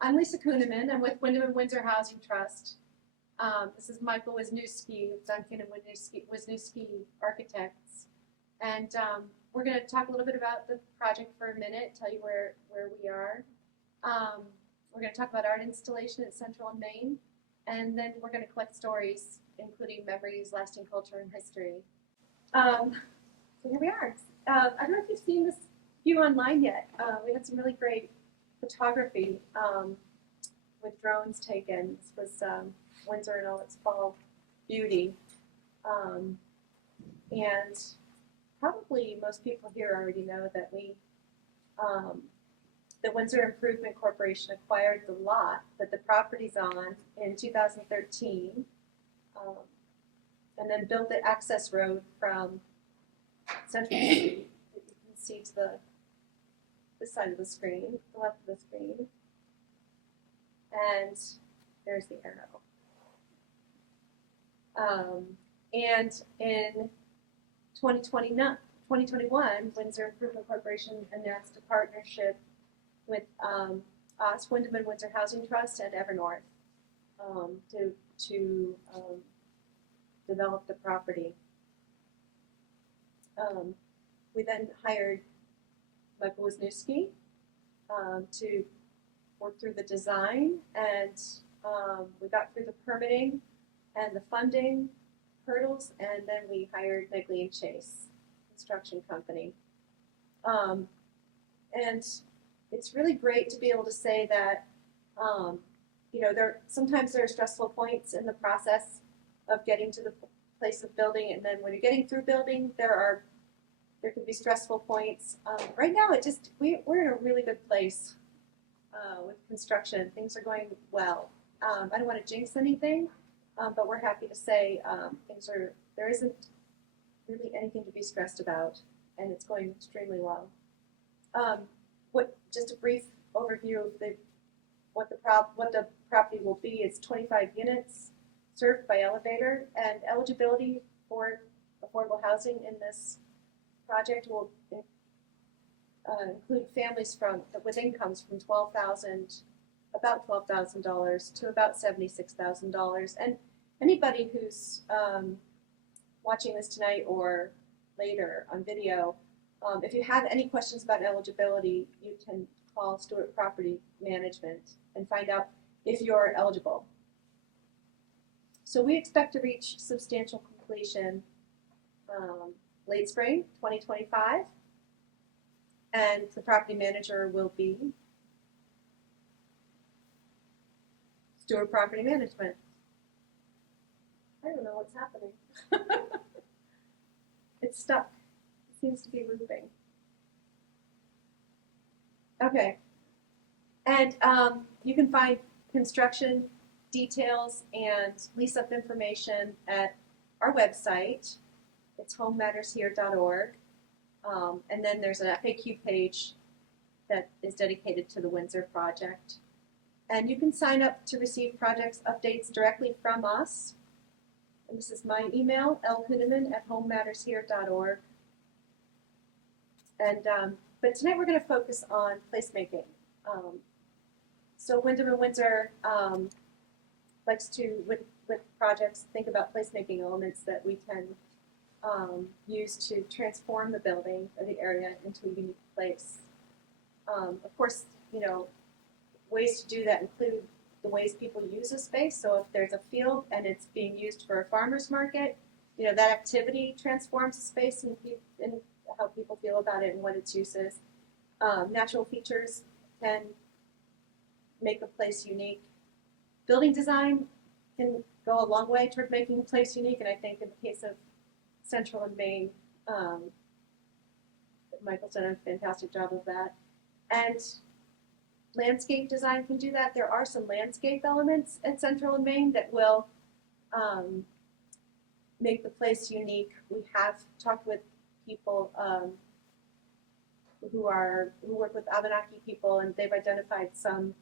I'm Lisa Kuhneman. I'm with Wyndham and Windsor Housing Trust. This is Michael Wisniewski, Duncan and Wisniewski Architects. And we're going to talk a little bit about the project for a minute, tell you where we are. We're going to talk about art installation at Central and Main. And then we're going to collect stories, including memories, lasting culture, and history. So here we are. I don't know if you've seen this view online yet. We had some really great photography with drones taken. This was Windsor in all its fall beauty. And probably most people here already know that the Windsor Improvement Corporation acquired the lot that the property's on in 2013, and then built the access road from Central Street that you can see to this side of the screen, the left of the screen. And there's the arrow. And in 2021, Windsor Improvement Corporation announced a partnership with us, Wyndham and Windsor Housing Trust, and Evernorth to develop the property. We then hired Michael Wisniewski to work through the design, and we got through the permitting and the funding hurdles, and then we hired Negley and Chase Construction Company. And it's really great to be able to say that, sometimes there are stressful points in the process of getting to the place of building, and then when you're getting through building, there can be stressful points. Right now, we're in a really good place with construction. Things are going well. I don't want to jinx anything, but we're happy to say there isn't really anything to be stressed about, and it's going extremely well. Just a brief overview of what the property will be. It's 25 units served by elevator, and eligibility for affordable housing in this project will include families with incomes from about $12,000 to about $76,000. And anybody who's watching this tonight or later on video, if you have any questions about eligibility, you can call Stewart Property Management and find out if you're eligible. So we expect to reach substantial completion late spring 2025, and the property manager will be Stewart Property Management. I don't know what's happening. It's stuck. It seems to be looping. Okay. And you can find construction details and lease-up information at our website. It's homemattershere.org. And then there's an FAQ page that is dedicated to the Windsor project. And you can sign up to receive project updates directly from us. And this is my email, lkuhneman@homemattershere.org. And but tonight we're going to focus on placemaking. So Wyndham and Windsor likes to, with projects, think about placemaking elements that we can use to transform the building or the area into a unique place. Of course, ways to do that include the ways people use a space. So if there's a field and it's being used for a farmer's market, that activity transforms the space and how people feel about it and what its use is. Natural features can make a place unique. Building design can go a long way toward making a place unique, and I think in the case of Central and Main, Michael's done a fantastic job of that. And landscape design can do that. There are some landscape elements at Central and Main that will make the place unique. We have talked with people who work with Abenaki people, and they've identified some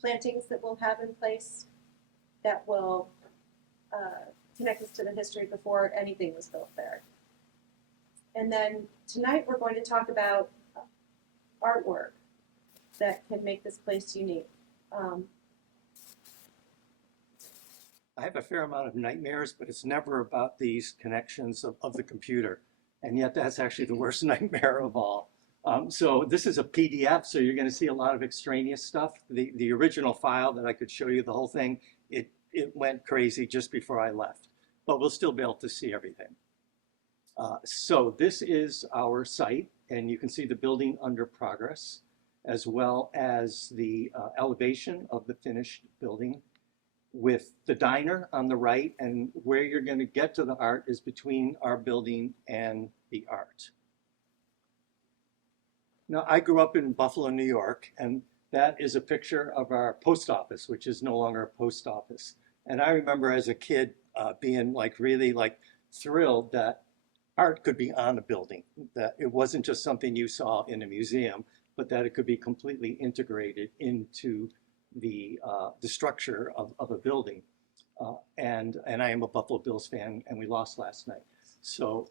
plantings that we'll have in place that will connect us to the history before anything was built there. And then tonight we're going to talk about artwork. that can make this place unique. Um, I have a fair amount of nightmares, but it's never about these connections of the computer. And yet that's actually the worst nightmare of all. So this is a PDF, so you're going to see a lot of extraneous stuff. The original file that I could show you the whole thing, it went crazy just before I left. But we'll still be able to see everything. So this is our site, and you can see the building under progress, as well as the elevation of the finished building, with the diner on the right, and where you're going to get to the art is between our building and the art. Now, I grew up in Buffalo, New York, and that is a picture of our post office, which is no longer a post office. And I remember as a kid being like really like thrilled that art could be on a building, that it wasn't just something you saw in a museum, but that it could be completely integrated into the structure of a building. And I am a Buffalo Bills fan, and we lost last night. So,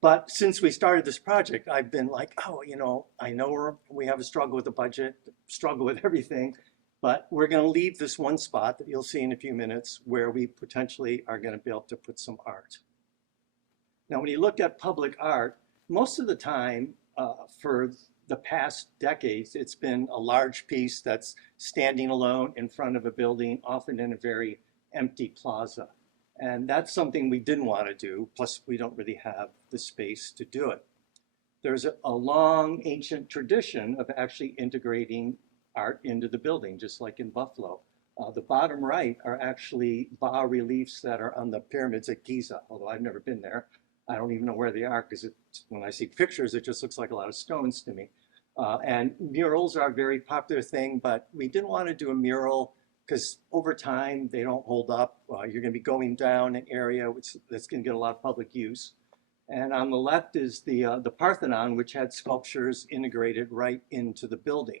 but since we started this project, I've been like, oh, you know we have a struggle with the budget, struggle with everything, but we're going to leave this one spot that you'll see in a few minutes where we potentially are going to be able to put some art. Now, when you look at public art, most of the time for the past decades, it's been a large piece that's standing alone in front of a building, often in a very empty plaza. And that's something we didn't want to do, plus we don't really have the space to do it. There's a long ancient tradition of actually integrating art into the building, just like in Buffalo. The bottom right are actually bas-reliefs that are on the pyramids at Giza, although I've never been there. I don't even know where they are, because when I see pictures, it just looks like a lot of stones to me. And murals are a very popular thing, but we didn't want to do a mural because over time they don't hold up. You're going to be going down an area that's going to get a lot of public use. And on the left is the Parthenon, which had sculptures integrated right into the building.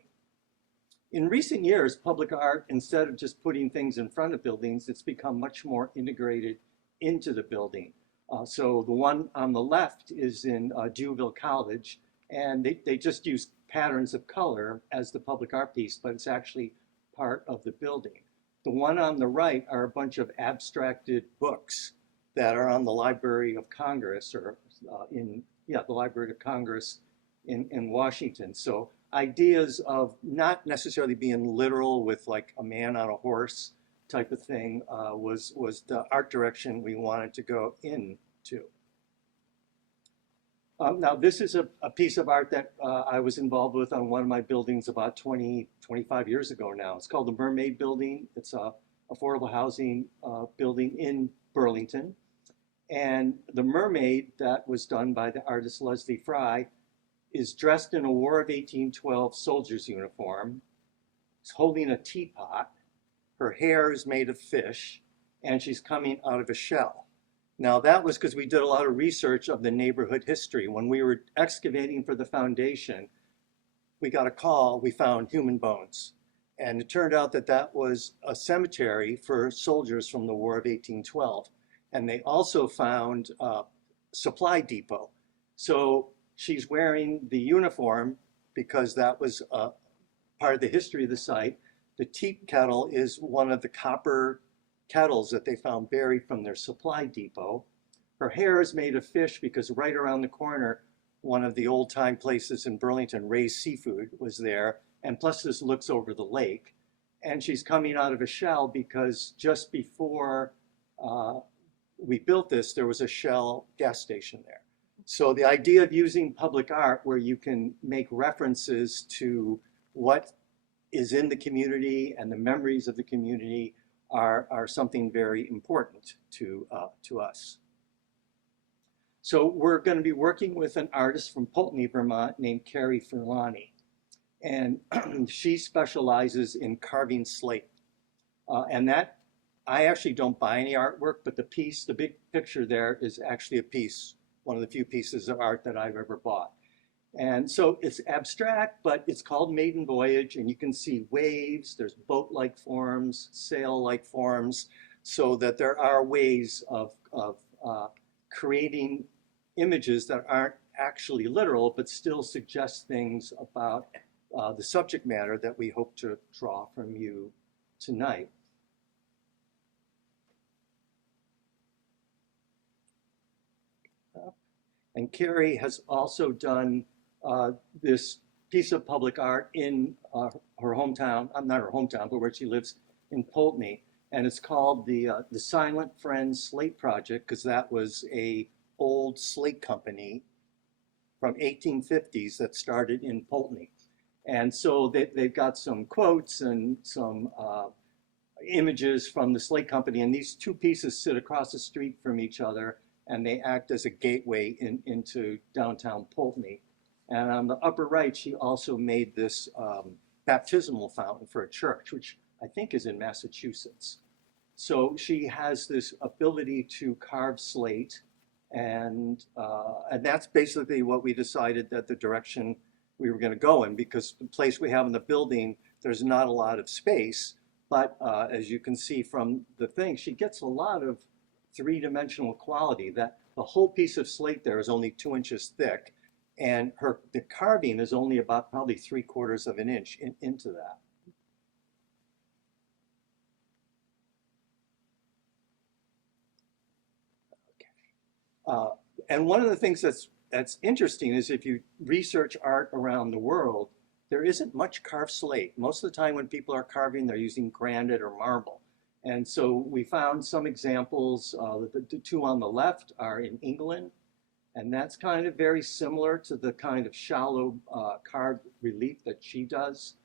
In recent years, public art, instead of just putting things in front of buildings, it's become much more integrated into the building. So the one on the left is in Dewville College, and they just use patterns of color as the public art piece, but it's actually part of the building. The one on the right are a bunch of abstracted books that are on the Library of Congress, or the Library of Congress in Washington. So ideas of not necessarily being literal with like a man on a horse type of thing was the art direction we wanted to go into. Now, this is a piece of art that I was involved with on one of my buildings about 25 years ago now. It's called the Mermaid Building. It's a affordable housing building in Burlington. And the mermaid that was done by the artist Leslie Fry is dressed in a War of 1812 soldier's uniform. She's holding a teapot. Her hair is made of fish, and she's coming out of a shell. Now, that was because we did a lot of research of the neighborhood history. When we were excavating for the foundation, we got a call, we found human bones. And it turned out that that was a cemetery for soldiers from the War of 1812. And they also found a supply depot. So she's wearing the uniform because that was part of the history of the site. The teep kettle is one of the copper kettles that they found buried from their supply depot. Her hair is made of fish because right around the corner, one of the old time places in Burlington, Ray's Seafood, was there. And plus this looks over the lake. And she's coming out of a shell because just before we built this, there was a Shell gas station there. So the idea of using public art where you can make references to what is in the community and the memories of the community are something very important to us. So we're going to be working with an artist from Pulteney, Vermont named Carrie Furlani. And she specializes in carving slate. And that, I actually don't buy any artwork, but the big picture there is actually a piece, one of the few pieces of art that I've ever bought. And so it's abstract, but it's called Maiden Voyage, and you can see waves, there's boat-like forms, sail-like forms, so that there are ways of creating images that aren't actually literal, but still suggest things about the subject matter that we hope to draw from you tonight. And Carrie has also done this piece of public art in her hometown, not her hometown, but where she lives in Poultney. And it's called the Silent Friends Slate Project, because that was a old slate company from 1850s that started in Poultney. And so they've got some quotes and some images from the slate company, and these two pieces sit across the street from each other, and they act as a gateway into downtown Poultney. And on the upper right, she also made this baptismal fountain for a church, which I think is in Massachusetts. So she has this ability to carve slate, and that's basically what we decided that the direction we were going to go in, because the place we have in the building, there's not a lot of space, but as you can see from the thing, she gets a lot of three-dimensional quality. That the whole piece of slate there is only 2 inches thick, and the carving is only about probably 3/4 of an inch into that. And one of the things that's interesting is if you research art around the world, there isn't much carved slate. Most of the time when people are carving, they're using granite or marble. And so we found some examples. The two on the left are in England, and that's kind of very similar to the kind of shallow carved relief that she does.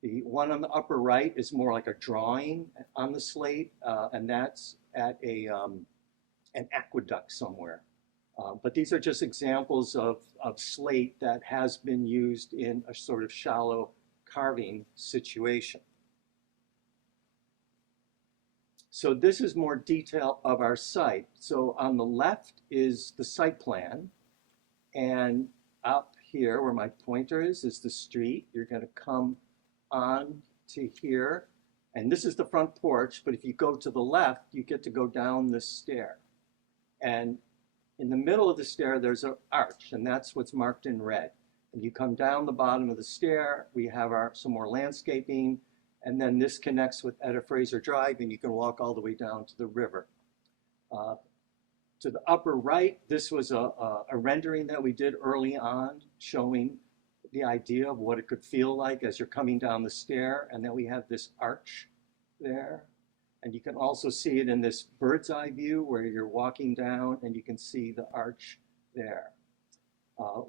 The one on the upper right is more like a drawing on the slate, and that's at an aqueduct somewhere. But these are just examples of slate that has been used in a sort of shallow carving situation. So this is more detail of our site. So on the left is the site plan, and up here where my pointer is the street. You're going to come on to here, and this is the front porch, but if you go to the left, you get to go down this stair. And in the middle of the stair, there's an arch, and that's what's marked in red. And you come down the bottom of the stair, we have some more landscaping, and then this connects with Etta Fraser Drive, and you can walk all the way down to the river. To the upper right, this was a rendering that we did early on, showing the idea of what it could feel like as you're coming down the stair, and then we have this arch there. And you can also see it in this bird's eye view where you're walking down and you can see the arch there.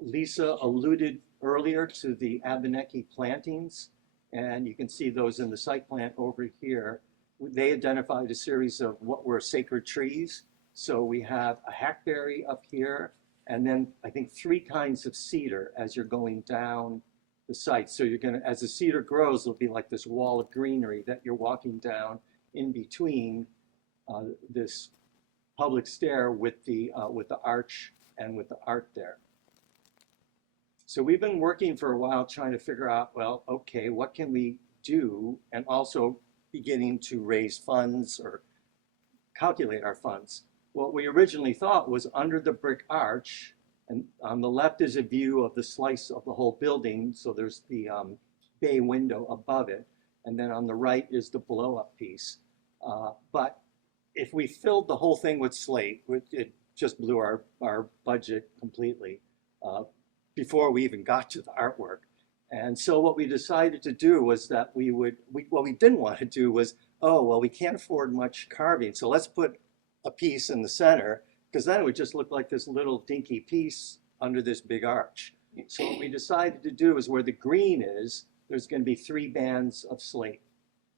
Lisa alluded earlier to the Abenaki plantings, and you can see those in the site plan over here. They identified a series of what were sacred trees. So we have a hackberry up here, and then I think 3 kinds of cedar as you're going down the site. So you're gonna, as the cedar grows, it'll be like this wall of greenery that you're walking down in between this public stair with the arch and with the art there. So we've been working for a while trying to figure out, well, okay, what can we do, and also beginning to raise funds or calculate our funds. What we originally thought was under the brick arch, and on the left is a view of the slice of the whole building, so there's the bay window above it, and then on the right is the blow-up piece. But if we filled the whole thing with slate, it just blew our budget completely before we even got to the artwork. And so what we decided to do was that what we didn't want to do was, oh, well, we can't afford much carving, so let's put a piece in the center, because then it would just look like this little dinky piece under this big arch. So what we decided to do is where the green is, there's going to be 3 bands of slate.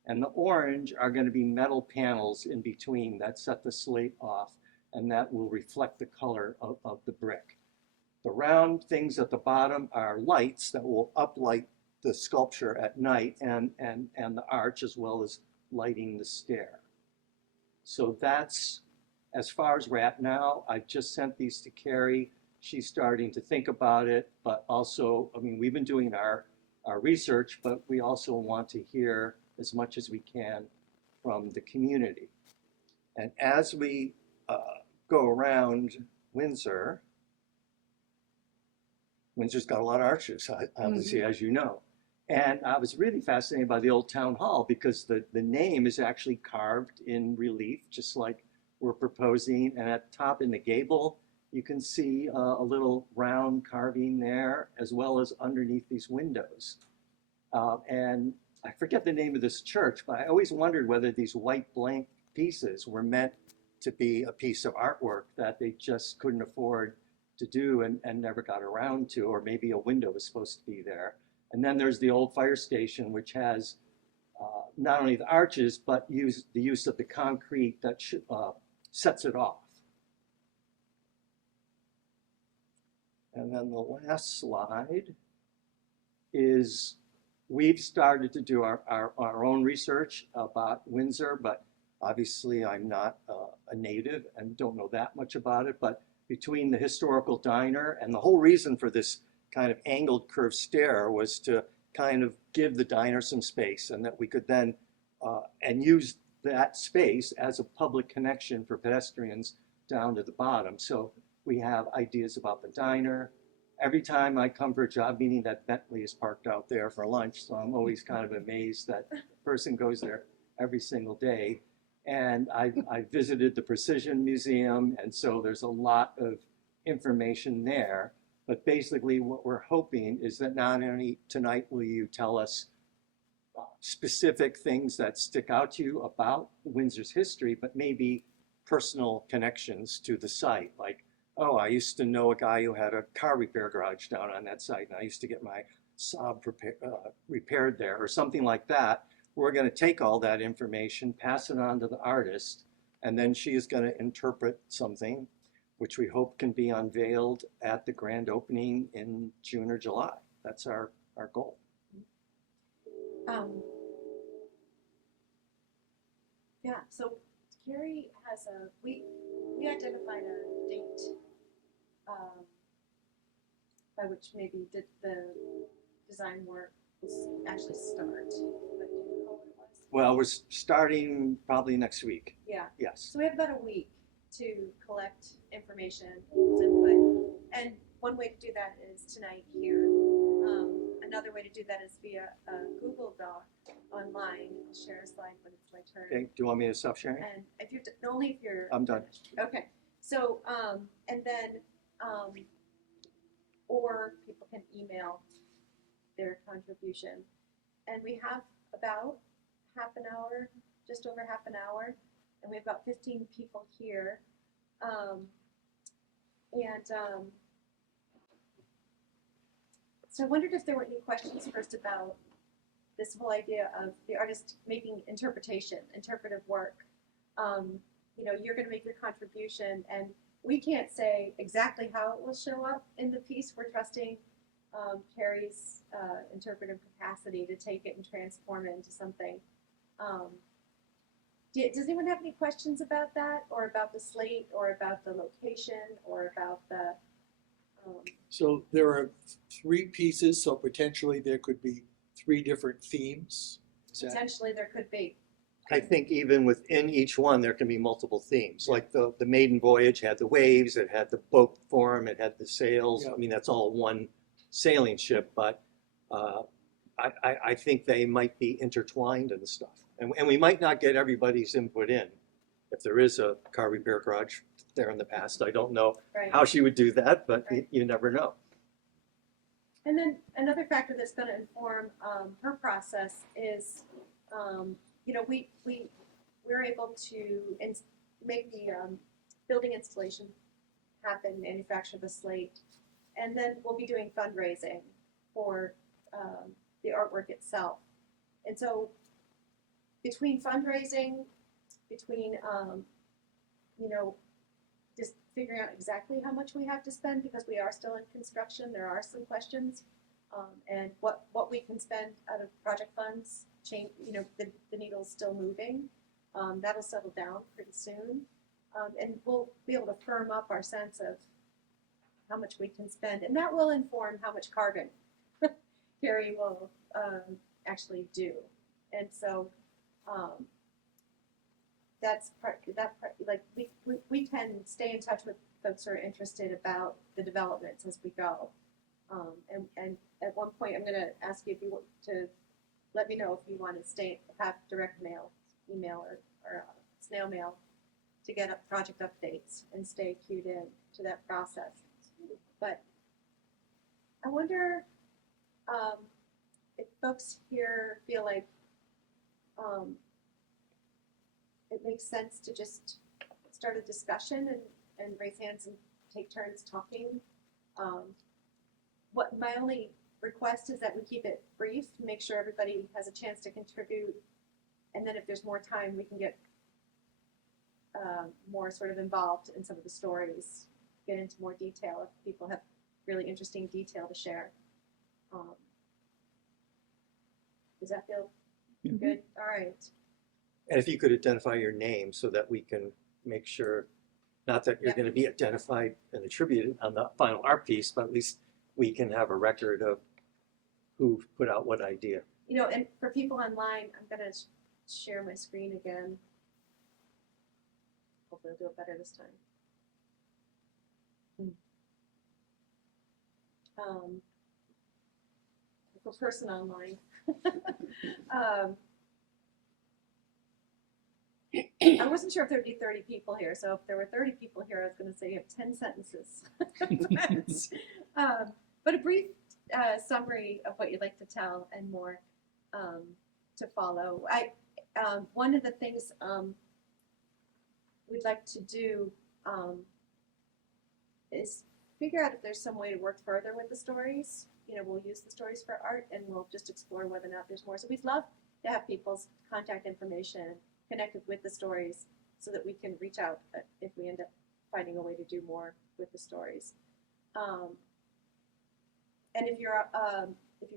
And the orange are going to be metal panels in between that set the slate off, and that will reflect the color of the brick. The round things at the bottom are lights that will uplight the sculpture at night and the arch, as well as lighting the stair. So that's as far as we're at now. I've just sent these to Carrie. She's starting to think about it, but also, I mean, we've been doing our research, but we also want to hear as much as we can from the community. And as we go around Windsor's got a lot of arches, obviously, as you know. And I was really fascinated by the old town hall because the name is actually carved in relief, just like we're proposing. And at the top in the gable, you can see a little round carving there, as well as underneath these windows. And I forget the name of this church, but I always wondered whether these white blank pieces were meant to be a piece of artwork that they just couldn't afford to do and never got around to, or maybe a window was supposed to be there. And then there's the old fire station, which has not only the arches, but the use of the concrete that sets it off. And then the last slide is we've started to do our own research about Windsor, but obviously I'm not a native and don't know that much about it. But between the historical diner and the whole reason for this kind of angled curved stair was to kind of give the diner some space, and that we could then and use that space as a public connection for pedestrians down to the bottom. So we have ideas about the diner. Every time I come for a job meeting, that Bentley is parked out there for lunch, so I'm always kind of amazed that person goes there every single day. And I visited the Precision Museum, and so there's a lot of information there. But basically what we're hoping is that not only tonight will you tell us specific things that stick out to you about Windsor's history, but maybe personal connections to the site. Like, oh, I used to know a guy who had a car repair garage down on that site, and I used to get my Saab repaired there, or something like that. We're going to take all that information, pass it on to the artist, and then she is going to interpret something which we hope can be unveiled at the grand opening in June or July. That's our goal. Yeah, so Carrie has we identified a date by which maybe the design work will actually start. But do you recall what it was? Well, we're starting probably next week. Yeah. Yes. So we have about a week to collect information, people's input. And one way to do that is tonight here. Another way to do that is via a Google Doc online. I'll share a slide when it's my turn. Okay. Do you want me to stop sharing? And if you're only if you're I'm done. Okay. So and then or people can email their contribution. And we have about half an hour, just over half an hour, and we have about 15 people here. So I wondered if there were any questions first about this whole idea of the artist making interpretive work. You know, you're going to make your contribution, and we can't say exactly how it will show up in the piece. We're trusting Carrie's interpretive capacity to take it and transform it into something. Does anyone have any questions about that, or about the slate, or about the location, or about the? So there are 3 pieces, so potentially there could be 3 different themes. Potentially there could be. I think even within each one, there can be multiple themes. Yeah. Like the maiden voyage had the waves, it had the boat form, it had the sails. Yeah. I mean, that's all one sailing ship, but I think they might be intertwined in the stuff. And we might not get everybody's input in. If there is a car repair garage there in the past, I don't know how she would do that, but you never know. And then another factor that's going to inform her process is, you know, we're able to make the building installation happen, manufacture the slate, and then we'll be doing fundraising for the artwork itself. And so between fundraising, between you know, just figuring out exactly how much we have to spend, because we are still in construction, there are some questions, and what we can spend out of project funds, change, you know, the needle's still moving. That'll settle down pretty soon, and we'll be able to firm up our sense of how much we can spend, and that will inform how much carving Carrie will actually do. And so that's like we can stay in touch with folks who are interested about the developments as we go, and at one point, I'm gonna ask you if you want to, let me know if you want to have direct mail, email, or snail mail to get up project updates and stay queued in to that process. But I wonder if folks here feel like it makes sense to just start a discussion and raise hands and take turns talking. What my only request is that we keep it brief, make sure everybody has a chance to contribute, and then if there's more time, we can get more sort of involved in some of the stories, get into more detail if people have really interesting detail to share. Does that feel good? All right. And if you could identify your name so that we can make sure, not that you're Yeah. going to be identified and attributed on the final art piece, but at least we can have a record of who put out what idea. You know, and for people online, I'm going to share my screen again. Hopefully I'll do it better this time. For person online. I wasn't sure if there'd be 30 people here, so if there were 30 people here, I was going to say you have 10 sentences. But a brief summary of what you'd like to tell and more to follow. One of the things we'd like to do is figure out if there's some way to work further with the stories. You know, we'll use the stories for art, and we'll just explore whether or not there's more. So we'd love to have people's contact information connected with the stories so that we can reach out if we end up finding a way to do more with the stories. And if you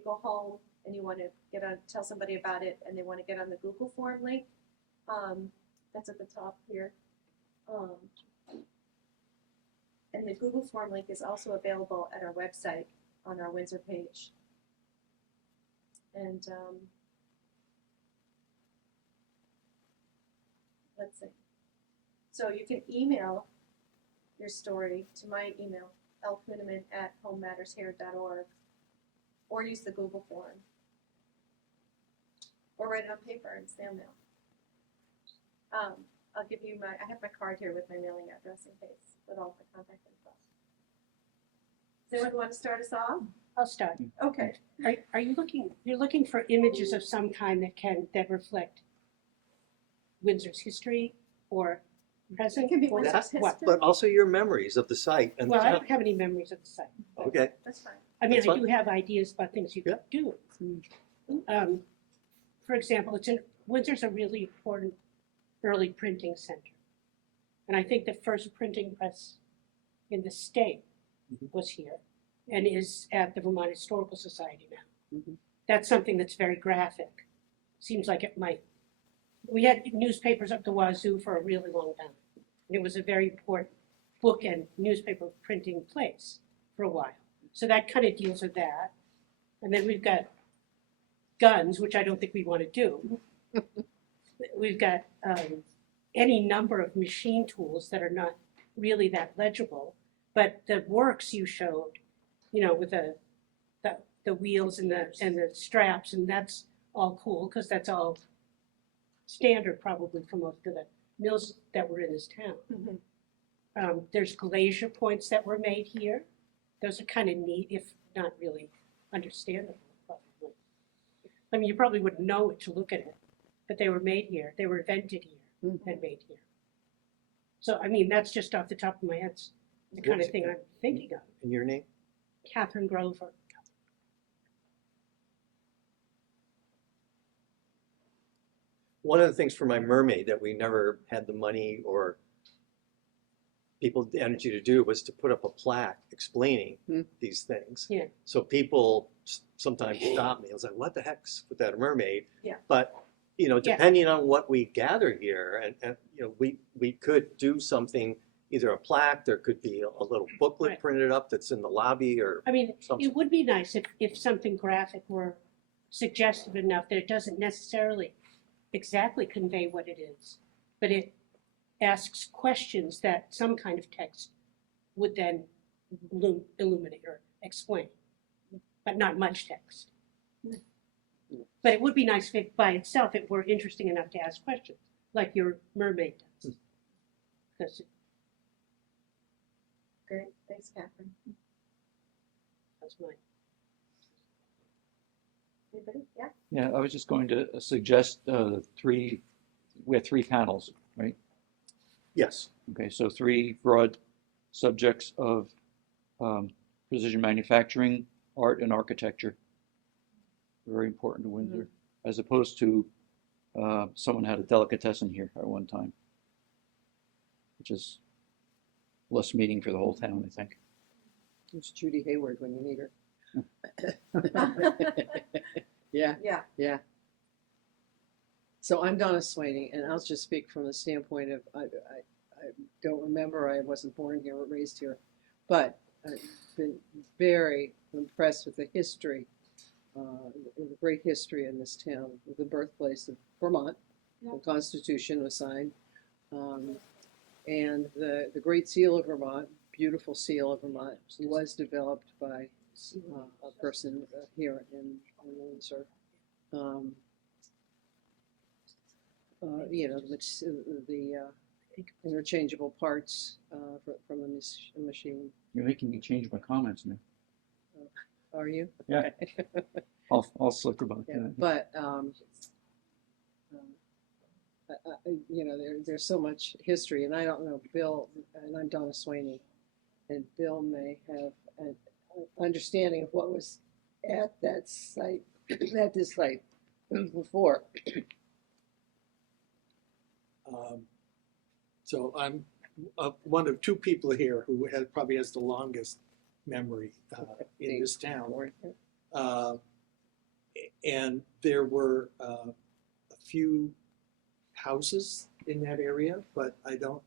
go home and you want to tell somebody about it and they want to get on the Google form link, that's at the top here. And the Google form link is also available at our website on our Windsor page. And let's see. So you can email your story to my email, lkuhneman@homemattershere.org, or use the Google form, or write it on paper and snail mail. I'll give you I have my card here with my mailing address in case, with all the contact info. Does anyone want to start us off? I'll start. Okay. Are you you're looking for images of some kind that reflect Windsor's history or present? It can be or Windsor's what? history. But also your memories of the site. And Well, I don't have any memories of the site. okay. That's fine. I mean, That's I fine. do have ideas about things you could do. For example, Windsor's a really important early printing center. And I think the first printing press in the state was here and is at the Vermont Historical Society now. That's something that's very graphic. Seems like it might. We had newspapers up the wazoo for a really long time. And it was a very important book and newspaper printing place for a while. So that kind of deals with that. And then we've got guns, which I don't think we want to do. We've got any number of machine tools that are not really that legible, but the works you showed, you know, with the wheels and the straps, and that's all cool because that's all standard probably for most of the mills that were in this town. There's glacier points that were made here. Those are kind of neat, if not really understandable, probably. I mean, you probably wouldn't know it to look at it, but they were made here. They were invented here and made here. So, I mean, that's just off the top of my head, the kind of thing I'm thinking of. And your name? Catherine Grover. One of the things for my mermaid that we never had the money or people the energy to do was to put up a plaque explaining these things. Yeah. So people sometimes stop me. I was like, "What the heck's with that mermaid?" Yeah. But you know, Yeah. depending on what we gather here, and you know, we could do something, either a plaque. There could be a little booklet Right. printed up that's in the lobby, or I mean, something. it would be nice if something graphic were suggestive enough that it doesn't necessarily exactly convey what it is, but it asks questions that some kind of text would then illuminate or explain. but not much text. But it would be nice if by itself it were interesting enough to ask questions, like your mermaid does. 'Cause Great, thanks, Catherine. that's mine. Anybody? Yeah? Yeah, I was just going to suggest we have three panels, right? Yes. Okay, so three broad subjects of precision manufacturing, art, and architecture. Very important to Windsor, as opposed to someone had a delicatessen here at one time, which is less meaning for the whole town, I think. It's Judy Hayward when you need her. Yeah, Yeah. yeah. So I'm Donna Swaney, and I'll just speak from the standpoint of I don't remember, I wasn't born here or raised here, but I've been very impressed with the history, the great history in this town, the birthplace of Vermont. Yeah. The Constitution was signed, and the Great Seal of Vermont, beautiful seal of Vermont, was developed by a person here in Windsor. You know, the interchangeable parts from the machine. You're making me change my comments now. Are you? Yeah. I'll slip about Yeah, that. but you know, there's so much history, and I don't know Bill, and I'm Donna Swaney, and Bill may have an understanding of what was at that site, at this site before. So I'm one of two people here who probably has the longest memory in this town. And there were a few houses in that area, but I don't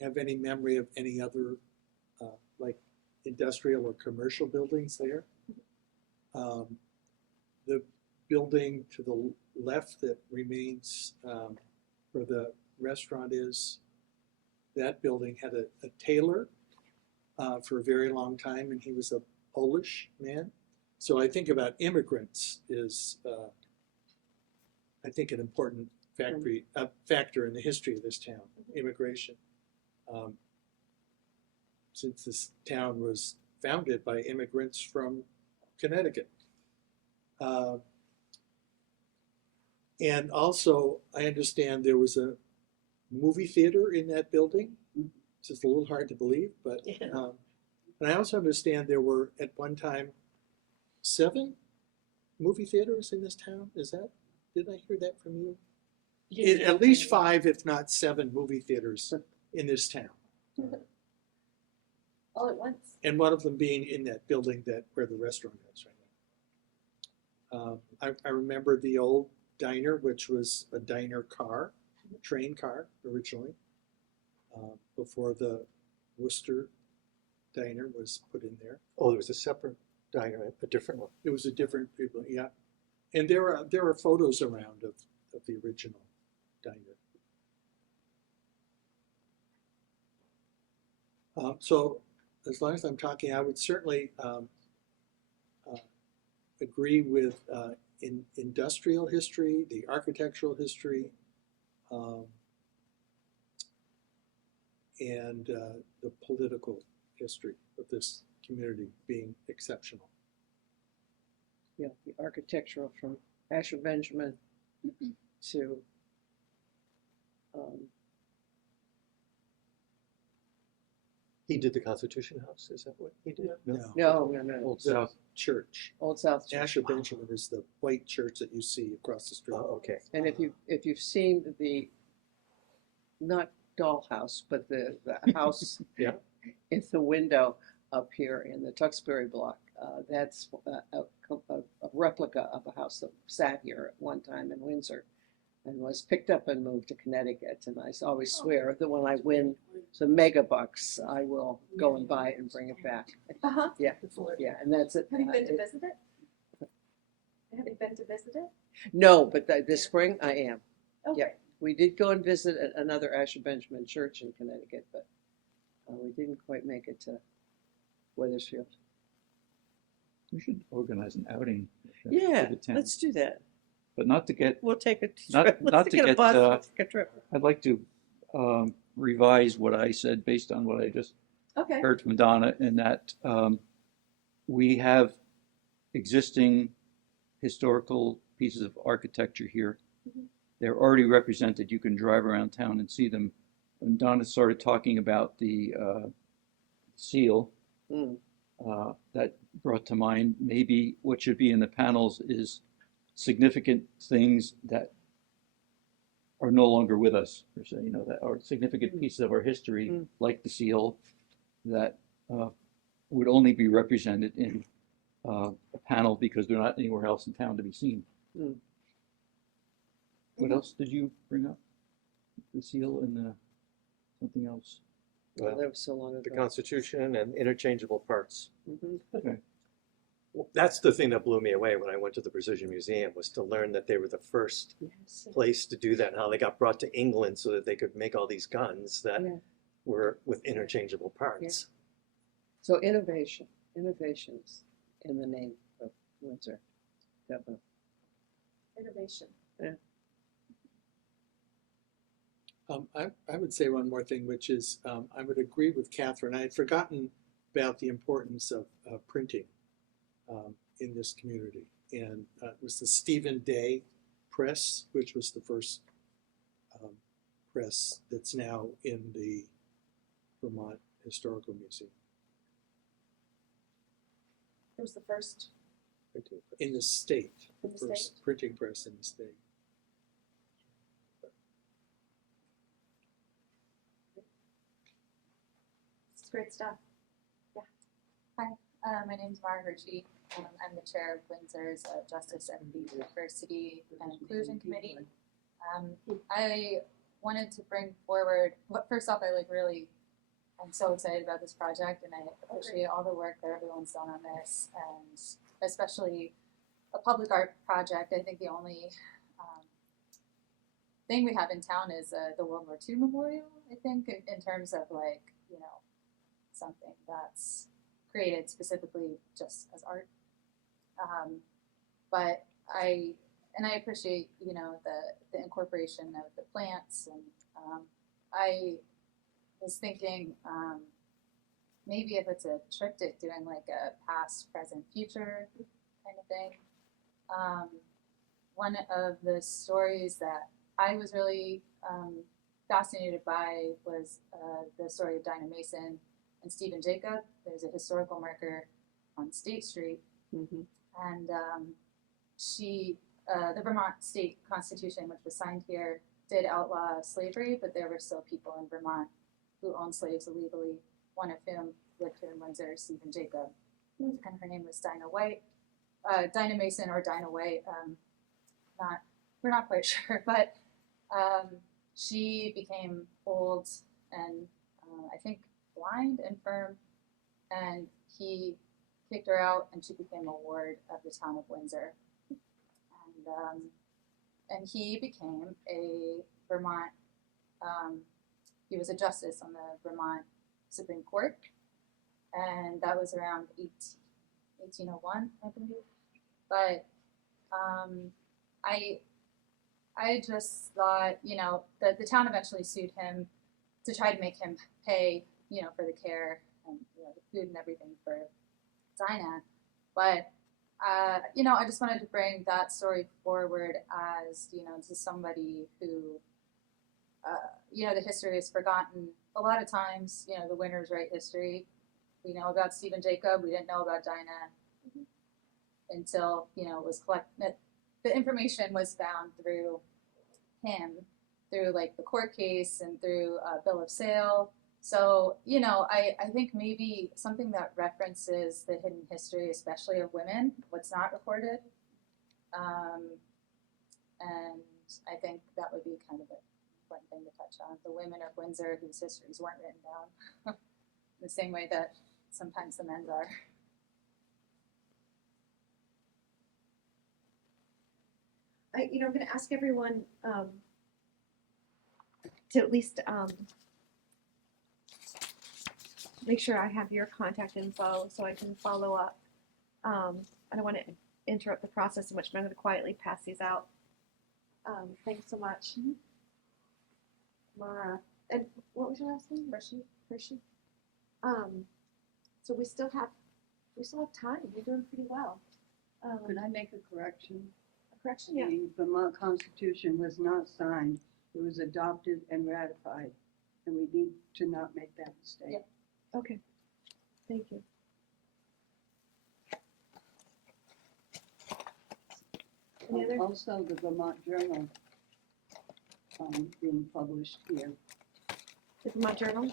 have any memory of any other like industrial or commercial buildings there. The building to the left that remains where the restaurant is, that building had a tailor for a very long time, and he was a Polish man. So I think about immigrants is, I think, an important factor in the history of this town, immigration. Since this town was founded by immigrants from Connecticut. And also, I understand there was a movie theater in that building. It's just a little hard to believe, but and I also understand there were at one time 7 movie theaters in this town. Did I hear that from you? At least 5, if not 7 movie theaters in this town. All at once. And one of them being in that building where the restaurant is right now. I remember the old diner, which was a diner car, a train car originally, before the Worcester diner was put in there. Oh, there was a separate diner, a different one. It was a different people, yeah. And there are photos around of the original diner. So as long as I'm talking, I would certainly agree with in industrial history, the architectural history, and the political history of this community being exceptional. Yeah, the architectural from Asher Benjamin to He did the Constitution House, is that what he did? no, Old The South. church. Old South Church. Asher Benjamin is the white church that you see across the street. Oh, okay. And if you've seen the, not dollhouse, but the house Yeah. in the window up here in the Tewksbury block, that's a replica of a house that sat here at one time in Windsor and was picked up and moved to Connecticut. And I always swear that when I win the mega bucks, I will go and buy it and bring it back. Uh-huh. Yeah, and that's it. Have you been to visit it? Have you been to visit it? No, but this spring I am. Okay. We did go and visit another Asher Benjamin church in Connecticut, but we didn't quite make it to Wethersfield. We should organize an outing. for Yeah, the town. let's do that. But not to get, We'll take a Not- trip. not Let's to get a get, bus. uh, Let's take a trip. I'd like to revise what I said based on what I just Okay. heard from Donna, in that we have existing historical pieces of architecture here. Mhm. They're already represented. You can drive around town and see them. When Donna started talking about the seal, Mm. that brought to mind maybe what should be in the panels is significant things that are no longer with us, per se, that are significant pieces of our history, Mm. like the seal, that would only be represented in a panel because they're not anywhere else in town to be seen. Mm. What else did you bring up? The seal and something else? Well, that was so long The ago. Constitution and interchangeable parts. Mhm. Well, that's the thing that blew me away when I went to the Precision Museum, was to learn that they were the first Yes. place to do that, and how they got brought to England so that they could make all these guns that Yeah. were with interchangeable parts. So innovations in the name of Windsor, definitely. Innovation. I would say one more thing, which is I would agree with Catherine. I had forgotten about the importance of printing in this community. And it was the Stephen Day Press, which was the first press that's now in the Vermont Historical Museum. It was the first In the state, in the the first state. printing press in the state. This is great stuff. My name's Mara Hershey. I'm the chair of Windsor's Justice, Equity, Diversity, and Inclusion Committee. I wanted to bring forward, first off, I'm so excited about this project, and I appreciate all the work that everyone's done on this, and especially a public art project. I think the only thing we have in town is the World War II Memorial, I think, in terms of something that's created specifically just as art. But I appreciate, the incorporation of the plants, and I was thinking maybe if it's a triptych, doing like a past, present, future kind of thing. One of the stories that I was really fascinated by was the story of Dinah Mason and Stephen Jacob. There's a historical marker on State Street, Mhm. and the Vermont State Constitution, which was signed here, did outlaw slavery, but there were still people in Vermont who owned slaves illegally, one of whom lived here in Windsor, Stephen Jacob, and her name was Dinah Mason or Dinah White. We're not quite sure, but she became old and I think blind, infirm, and he kicked her out, and she became a ward of the town of Windsor. And he became a Vermont, he was a justice on the Vermont Supreme Court, and that was around 1801, I believe. But I just thought, that the town eventually sued him to try to make him pay, for the care and the food and everything for Dinah. But I just wanted to bring that story forward as, to somebody who, the history is forgotten. A lot of times, the winners write history. We know about Stephen Jacob. We didn't know about Dinah until, it was collected. The information was found through him, through like the court case and through a bill of sale. So, I think maybe something that references the hidden history, especially of women, what's not recorded. And I think that would be kind of a fun thing to touch on. The women of Windsor whose histories weren't written down in the same way that sometimes the men's are. I'm going to ask everyone to at least make sure I have your contact info so I can follow up I don't want to interrupt the process so much, but I'm going to quietly pass these out. Thanks so much. Mara. And what was your last name? Hershey? Hershey? So we still have time. We're doing pretty well. Could I make a correction? A correction? Yeah. The Vermont Constitution was not signed. It was adopted and ratified, and we need to not make that mistake. Yep. Okay. Thank you. Any other? Also, the Vermont Journal being published here. The Vermont Journal?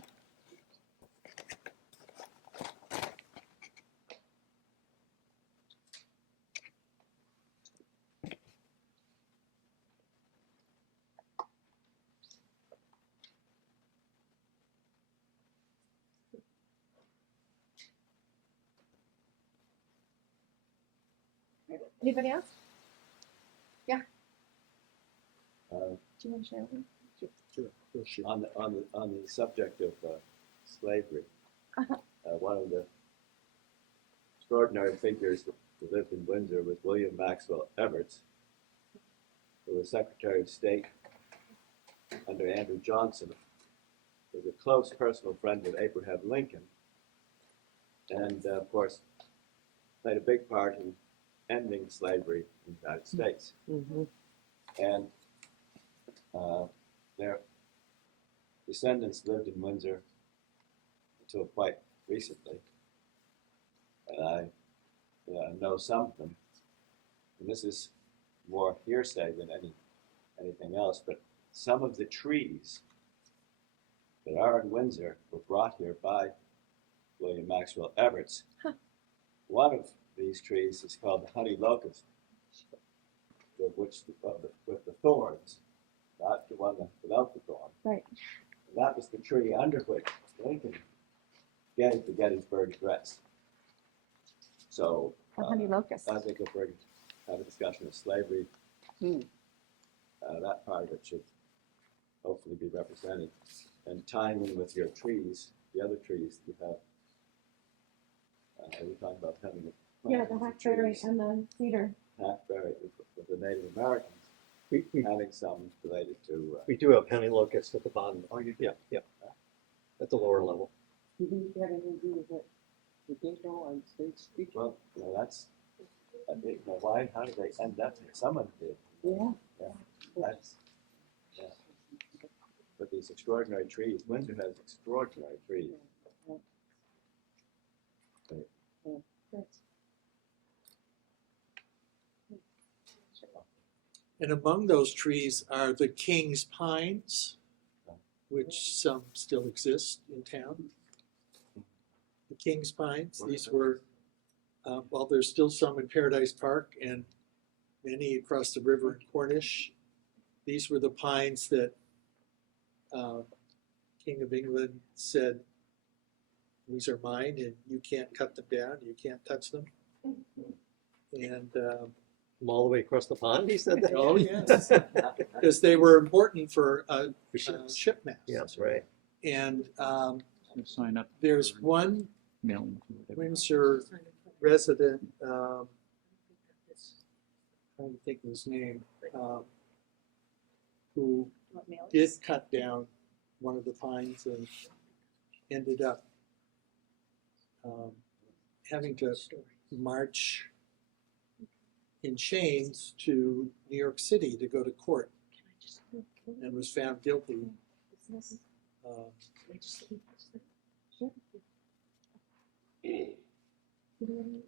Anybody else? Yeah. Do you want to share one? Sure. On the subject of slavery, Uh-huh. one of the extraordinary figures that lived in Windsor was William Maxwell Evarts, who was Secretary of State under Andrew Johnson, was a close personal friend of Abraham Lincoln, and of course played a big part in ending slavery in the United States. And their descendants lived in Windsor until quite recently, and I know some of them. And this is more hearsay than anything else, but some of the trees that are in Windsor were brought here by William Maxwell Evarts. One of these trees is called the honey locust, with the thorns, not the one without the thorn. Right. And that was the tree under which Lincoln gave the Gettysburg Address. So A honey locust. I think if we're going to have a discussion of slavery, that part of it should hopefully be represented. And tying in with your trees, the other trees you have, we're talking about having a Yeah, the hackberry and the cedar. hackberry with the Native Americans, We having some related to. we do have honey locust at the bottom. Oh, you do? Yeah. At the lower level. Did he have anything to do with it? The Gato on State Street? Well, that's, why, how did they end up here? Someone did. Yeah. That's, yeah. But these extraordinary trees, Windsor has extraordinary trees. And among those trees are the king's pines, which some still exist in town. The king's pines, these were, well, there's still some in Paradise Park and many across the river in Cornish. These were the pines that King of England said, these are mine and you can't cut them down, you can't touch them. And From all the way across the pond, he said that? oh yes, because they were important for ship maps. Yes, right. And Sign up. there's for one mailing to whatever. Windsor resident, trying to think of his name, who did cut down one of the pines and ended up having to march in chains to New York City to go to court and was found guilty.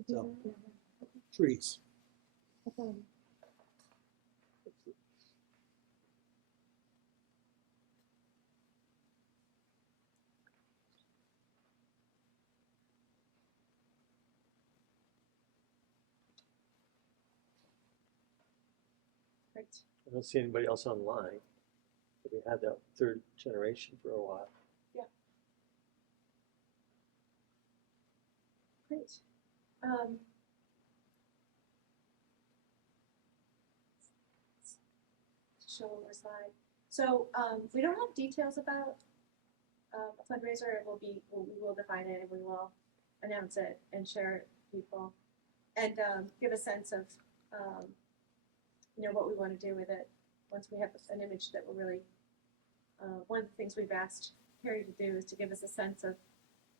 So, trees. Great. I don't see anybody else online. But we had that third generation for a while. Great. Show one more slide. So we don't have details about a fundraiser. We will define it and we will announce it and share it with people. and give a sense of, what we want to do with it. Once we have an image that we're really, one of the things we've asked Carrie to do is to give us a sense of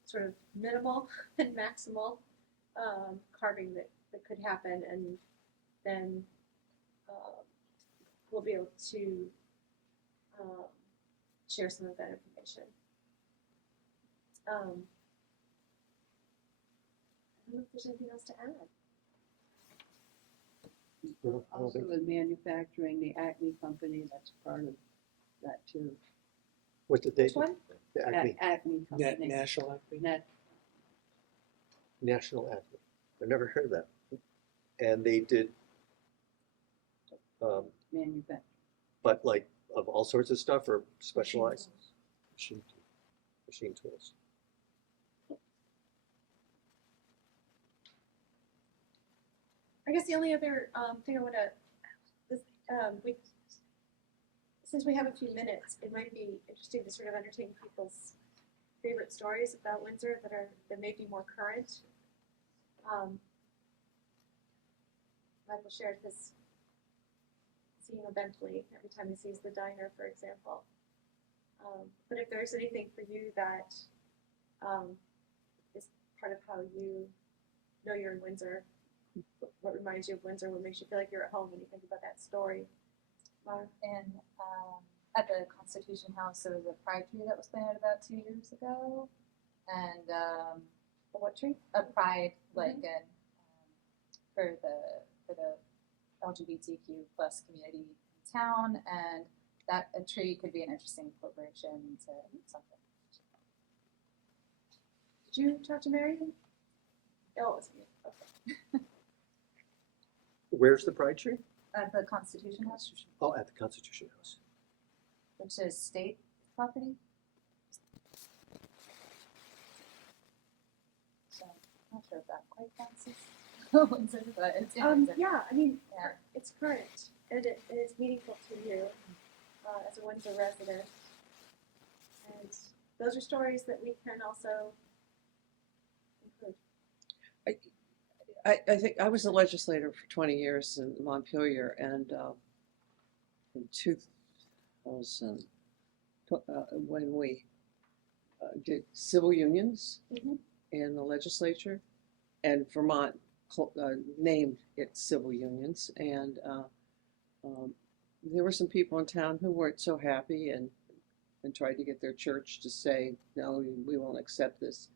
sort of minimal and maximal carving that could happen, and then we'll be able to share some of that information. I don't know if there's anything else to add. Also the manufacturing, the Acme company, that's part of that too. What's the date? Which one? The Acme, Acme company. National Acme? National Acme. I've never heard of that. And they did, Manufacturing. but like of all sorts of stuff or specialized? Machine Machine tools. I guess the only other thing I want to, since we have a few minutes, it might be interesting to sort of entertain people's favorite stories about Windsor that may be more current. Michael shared his seeing a Bentley every time he sees the diner, for example. But if there's anything for you that is part of how you know you're in Windsor, what reminds you of Windsor, what makes you feel like you're at home when you think about that story? Laura? And at the Constitution House, there was a pride tree that was planted about 2 years ago, and A what tree? a pride like an for the LGBTQ plus community in town, and that a tree could be an interesting incorporation into something. Did you talk to Marion? Oh, it was me. Okay. Where's the Pride Tree? At the Constitution House, Oh, at the Constitution House. which is state property. So I'm not sure if that quite counts as Windsor, but it's in Windsor. Yeah, I mean, Yeah. it's current, and it's meaningful to you as a Windsor resident. And those are stories that we can also include. I think I was a legislator for 20 years in Montpelier, and in 2000, when we did civil unions Mhm. in the legislature, and Vermont named it civil unions, and there were some people in town who weren't so happy and tried to get their church to say, no, we won't accept this.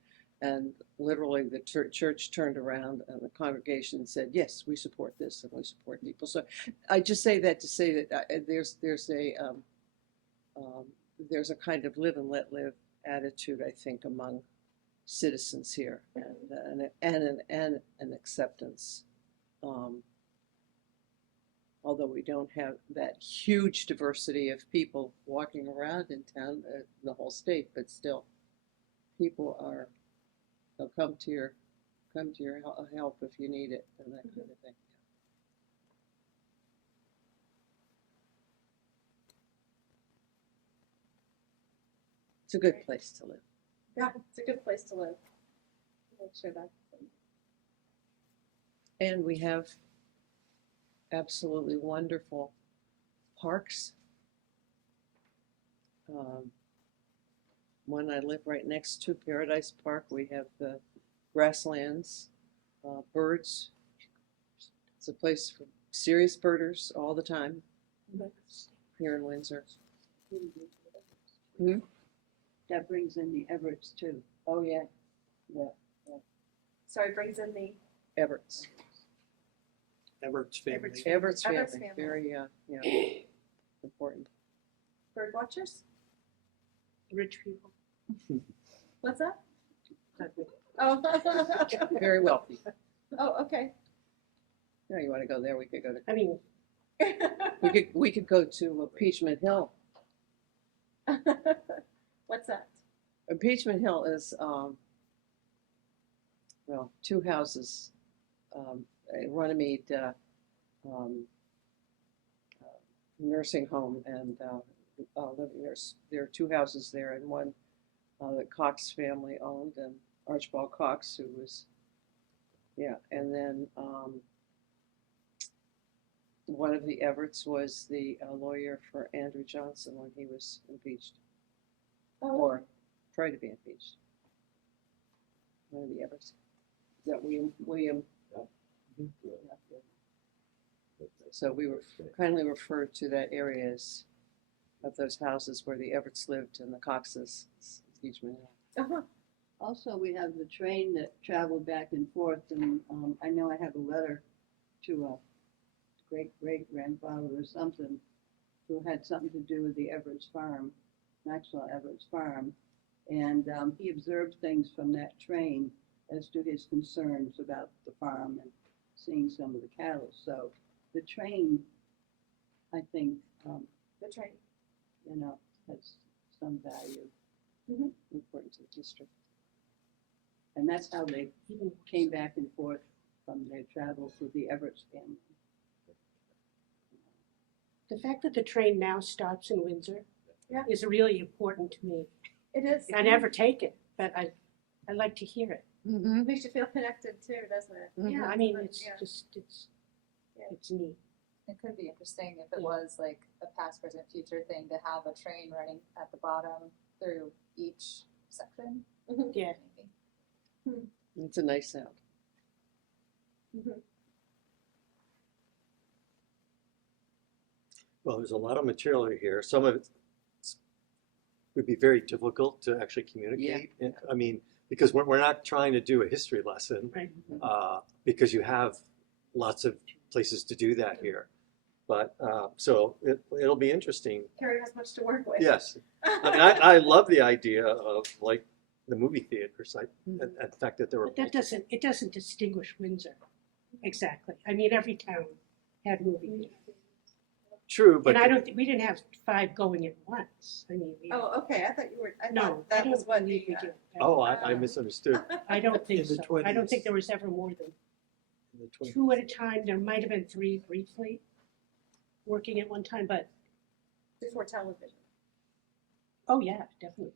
And literally the church turned around and the congregation said, yes, we support this and we support people. So I just say that to say that there's a kind of live and let live attitude, I think, among citizens here, and an acceptance. Although we don't have that huge diversity of people walking around in town, the whole state, but still, people they'll come to your help if you need it, and that kind of thing. It's a good place to live. Yeah, it's a good place to live. Make sure that. And we have absolutely wonderful parks. One I live right next to, Paradise Park, we have the grasslands, birds. It's a place for serious birders all the time here in Windsor. Hmm? That brings in the Everetts too. Oh, yeah, So it brings in the Everett's. Everett's family. Everett's Everett's family, Everett's family. very, important. bird watchers. Rich people. What's that? Oh. Very wealthy. Oh, okay. Yeah, you want to go there? We could go to. I mean, We could go to Impeachment Hill. What's that? Impeachment Hill is two houses, a Runnymede nursing home and living. There are two houses there, and one the Cox family owned, and Archibald Cox, who was Yeah, and then, one of the Everetts was the lawyer for Andrew Johnson when he was impeached, or tried to be impeached. One of the Everetts. Is that William? So we were kindly referred to that area as, of those houses where the Everetts lived and the Coxes. It's a huge man. Uh-huh. Also, we have the train that traveled back and forth, and I know I have a letter to a great-great-grandfather or something who had something to do with the Everett's farm, Maxwell Everett's farm, and he observed things from that train as to his concerns about the farm and seeing some of the cattle. So the train, I think, The train. has some value, Important to the district. and that's how they Even came back and forth from their travels with the Everett's family. the fact that the train now stops in Windsor Yeah. is really important to me. It is. I never take it, but I like to hear it. It makes you feel connected too, doesn't it? Yeah, I mean, But, it's yeah. just, it's Yeah. neat. It could be interesting if it Yeah. was like a past, present, future thing to have a train running at the bottom through each section. Yeah. Maybe. It's a nice sound. Well, there's a lot of material here. Some of it would be very difficult to actually communicate. I mean, because we're not trying to do a history lesson, Right. because you have lots of places to do that here. But so it'll be interesting. Carrie has much to work with. Yes, I mean, I love the idea of like the movie theaters, and the fact that there were. But that doesn't, it doesn't distinguish Windsor exactly. I mean, every town had movie theaters. True, but And I don't, we didn't have 5 going at once. I mean, we, Oh, okay, I thought you were, I no, thought I that was don't what believe we the, did. oh, I misunderstood. I don't think In the so. I don't 20s. think there was ever more than In the 20s. 2 at a time. There might have been 3 briefly working at one time, but, before television. oh yeah, definitely.